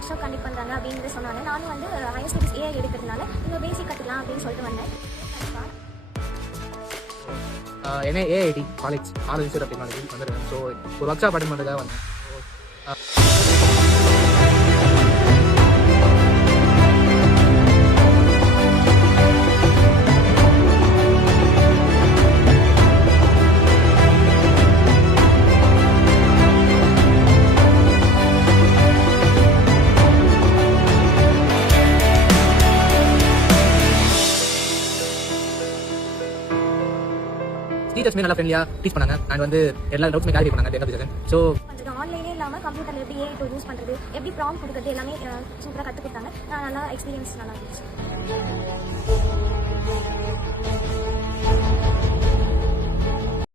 Work shop conduct பண்ணுறாங்க அப்படிங்கிறத சொன்னாங்க. நானும் வந்து ஹையர் ஸ்டடீஸ் ஏஐ எடுக்கிறதுனால இங்கே பேசிக் கற்றுக்கலாம் அப்படின்னு சொல்லிட்டு வந்தேன். என்ன AIT college institute of technology வந்துருக்கேன். ஸோ ஒரு ஒர்க் ஷாப் அட்டன் பண்ணுறதுக்காக வந்தேன். டீச்சர்ஸ்மே நல்லா ஃப்ரெண்ட்லியாக டீச் பண்ணாங்க. அண்ட் வந்து எல்லா டவுட்ஸுமே கிளாரிஃபை பண்ணாங்க. எந்த டீச்சர் ஸோ ஆன்லைனே இல்லாமல் கம்ப்யூட்டரில் எப்படி ஏஐ டூல் யூஸ் பண்ணுறது, எப்படி ப்ராம்ப்ட் கொடுக்குறது எல்லாமே சூப்பராக கற்றுக் கொடுத்தாங்க. நான் நல்லா எக்ஸ்பீரியன்ஸ் நல்லா இருந்துச்சு.